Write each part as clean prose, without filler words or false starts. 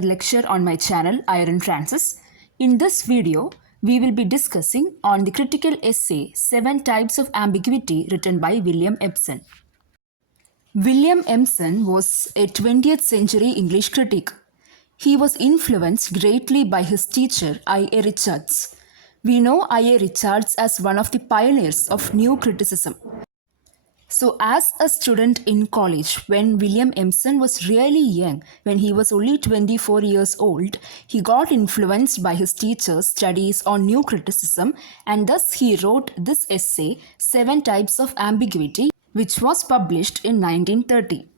lecture on my channel Irene. In this video, we will be discussing on the critical essay Seven Types of Ambiguity written by William Empson. William Empson was a 20th century English critic. He was influenced greatly by his teacher I.A. Richards. We know I.A. Richards as one of the pioneers of new criticism. So as a student in college, when William Empson was really young, when he was only 24 years old, he got influenced by his teacher's studies on new criticism, and thus he wrote this essay, Seven Types of Ambiguity, which was published in 1930.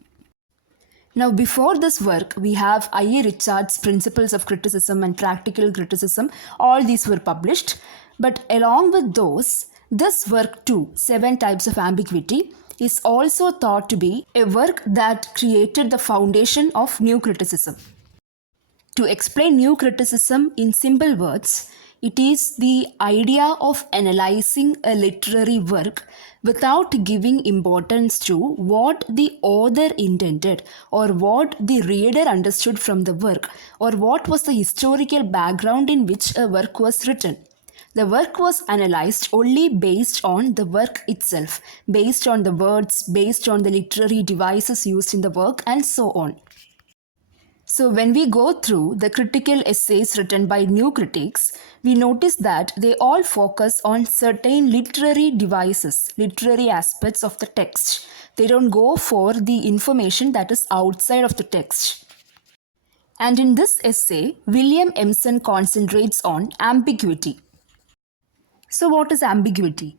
Now, before this work, we have I.A. Richards' Principles of Criticism and Practical Criticism. All these were published. But along with those, this work too, Seven Types of Ambiguity, is also thought to be a work that created the foundation of new criticism. To explain new criticism in simple words, it is the idea of analyzing a literary work without giving importance to what the author intended or what the reader understood from the work or what was the historical background in which a work was written. The work was analyzed only based on the work itself, based on the words, based on the literary devices used in the work, and so on. So when we go through the critical essays written by new critics, we notice that they all focus on certain literary devices, literary aspects of the text. They don't go for the information that is outside of the text. And in this essay, William Empson concentrates on ambiguity. So what is ambiguity?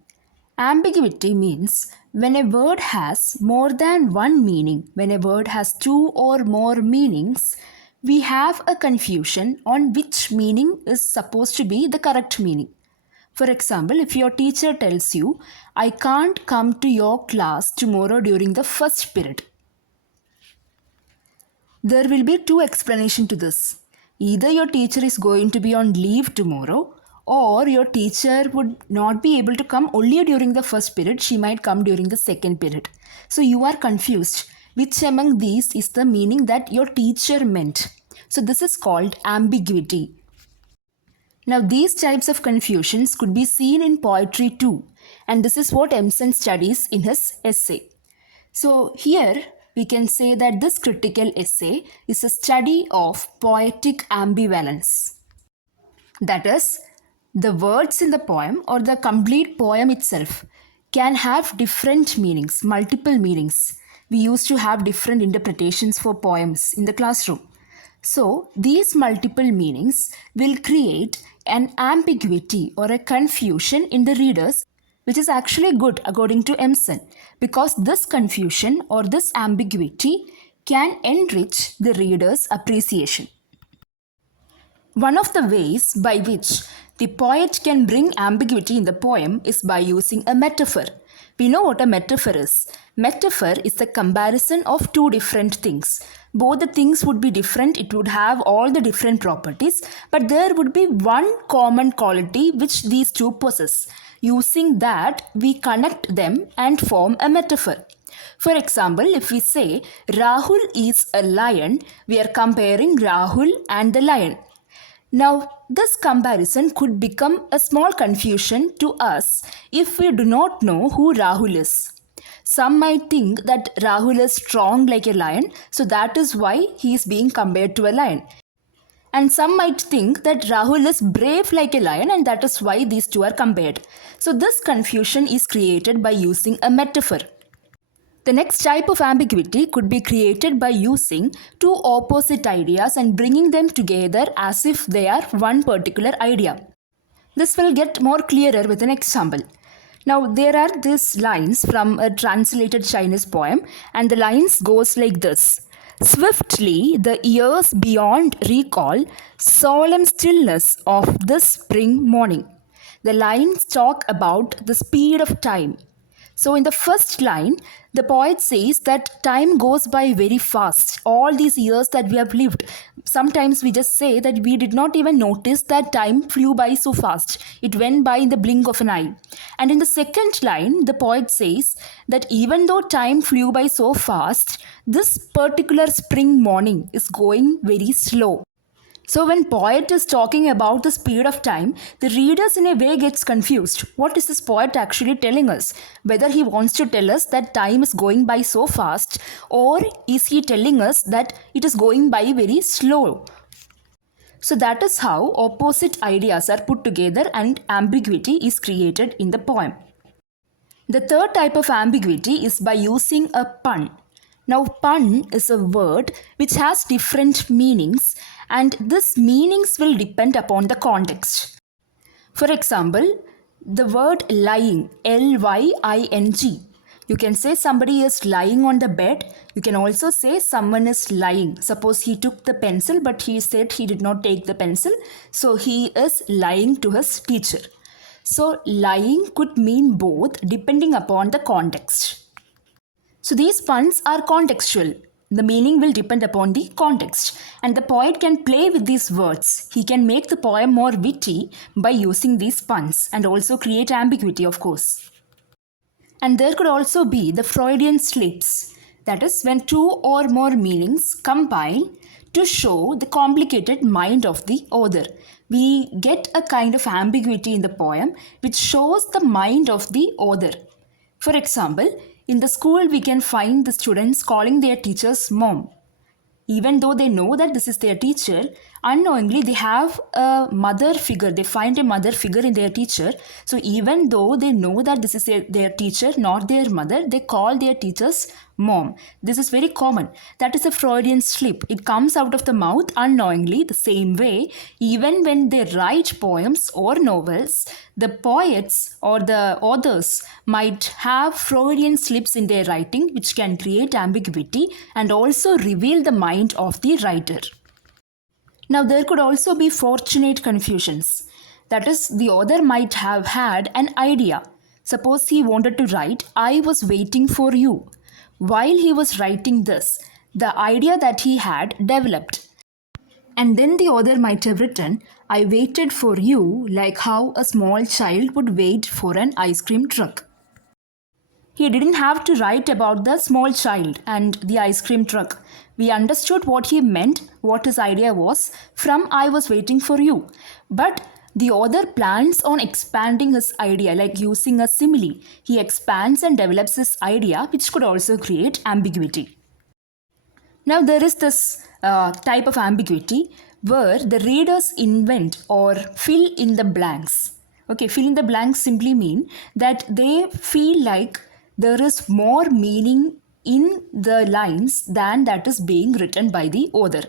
Ambiguity means when a word has more than one meaning, when a word has two or more meanings, we have a confusion on which meaning is supposed to be the correct meaning. For example, if your teacher tells you, I can't come to your class tomorrow during the first period, there will be two explanations to this. Either your teacher is going to be on leave tomorrow, or your teacher would not be able to come only during the first period, she might come during the second period. So you are confused. Which among these is the meaning that your teacher meant? So this is called ambiguity. Now these types of confusions could be seen in poetry too, and this is what Empson studies in his essay. So here we can say that this critical essay is a study of poetic ambivalence. That is, the words in the poem or the complete poem itself can have different meanings, multiple meanings. We used to have different interpretations for poems in the classroom. So these multiple meanings will create an ambiguity or a confusion in the readers, which is actually good according to Empson, because this confusion or this ambiguity can enrich the reader's appreciation. One of the ways by which the poet can bring ambiguity in the poem is by using a metaphor. We know what a metaphor is. Metaphor is the comparison of two different things. Both the things would be different, it would have all the different properties, but there would be one common quality which these two possess. Using that, we connect them and form a metaphor. For example, if we say Rahul is a lion, we are comparing Rahul and the lion. Now, this comparison could become a small confusion to us if we do not know who Rahul is. Some might think that Rahul is strong like a lion, so that is why he is being compared to a lion. And some might think that Rahul is brave like a lion, and that is why these two are compared. So this confusion is created by using a metaphor. The next type of ambiguity could be created by using two opposite ideas and bringing them together as if they are one particular idea. This will get more clearer with an example. Now there are these lines from a translated Chinese poem, and the lines goes like this. Swiftly the years beyond recall, solemn stillness of this spring morning. The lines talk about the speed of time. So in the first line, the poet says that time goes by very fast. All these years that we have lived, sometimes we just say that we did not even notice that time flew by so fast. It went by in the blink of an eye. And in the second line, the poet says that even though time flew by so fast, this particular spring morning is going very slow. So when poet is talking about the speed of time, the readers in a way gets confused. What is this poet actually telling us? Whether he wants to tell us that time is going by so fast, or is he telling us that it is going by very slow? So that is how opposite ideas are put together and ambiguity is created in the poem. The third type of ambiguity is by using a pun. Now, pun is a word which has different meanings, and these meanings will depend upon the context. For example, the word lying, Lying. You can say somebody is lying on the bed. You can also say someone is lying. Suppose he took the pencil, but he said he did not take the pencil. So he is lying to his teacher. So lying could mean both depending upon the context. So these puns are contextual. The meaning will depend upon the context, and the poet can play with these words. He can make the poem more witty by using these puns and also create ambiguity, of course. And there could also be the Freudian slips, that is, when two or more meanings combine to show the complicated mind of the author. We get a kind of ambiguity in the poem which shows the mind of the author. For example, in the school we can find the students calling their teachers mom. Even though they know that this is their teacher, unknowingly they have a mother figure. They find a mother figure in their teacher. So even though they know that this is their teacher, not their mother, they call their teachers mom. This is very common. That is a Freudian slip. It comes out of the mouth unknowingly. The same way, even when they write poems or novels, the poets or the authors might have Freudian slips in their writing, which can create ambiguity and also reveal the mind of the writer. Now, there could also be fortunate confusions. That is, the author might have had an idea. Suppose he wanted to write, I was waiting for you. While he was writing this, the idea that he had developed. And then the author might have written, I waited for you like how a small child would wait for an ice cream truck. He didn't have to write about the small child and the ice cream truck. We understood what he meant, what his idea was, from I was waiting for you. But the author plans on expanding his idea, like using a simile. He expands and develops his idea, which could also create ambiguity. Now, there is this type of ambiguity where the readers invent or fill in the blanks. Okay, fill in the blanks simply mean that they feel like there is more meaning in the lines than that is being written by the author.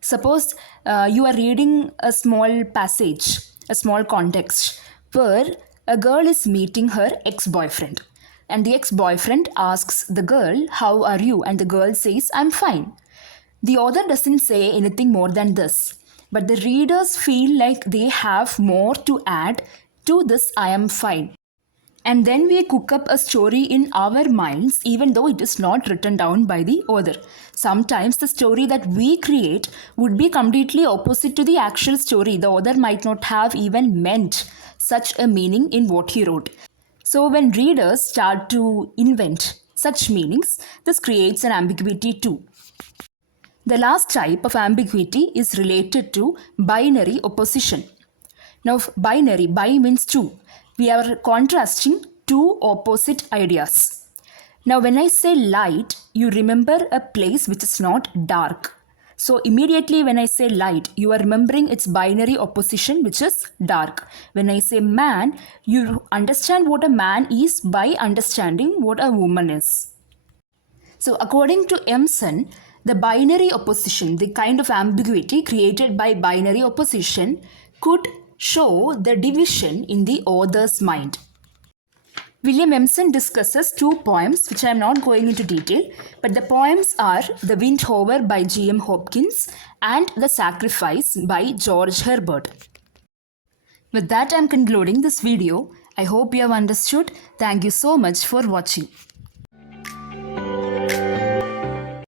Suppose you are reading a small passage, a small context, where a girl is meeting her ex-boyfriend. And the ex-boyfriend asks the girl, how are you? And the girl says, I'm fine. The author doesn't say anything more than this. But the readers feel like they have more to add to this I am fine. And then we cook up a story in our minds even though it is not written down by the author. Sometimes the story that we create would be completely opposite to the actual story. The author might not have even meant such a meaning in what he wrote. So when readers start to invent such meanings, this creates an ambiguity too. The last type of ambiguity is related to binary opposition. Now, binary, bi means two. We are contrasting two opposite ideas. Now, when I say light, you remember a place which is not dark. So, immediately when I say light, you are remembering its binary opposition, which is dark. When I say man, you understand what a man is by understanding what a woman is. So, according to Empson, the binary opposition, the kind of ambiguity created by binary opposition, could show the division in the author's mind. William Empson discusses two poems, which I am not going into detail, but the poems are The Windhover by G.M. Hopkins and The Sacrifice by George Herbert. With that, I am concluding this video. I hope you have understood. Thank you so much for watching.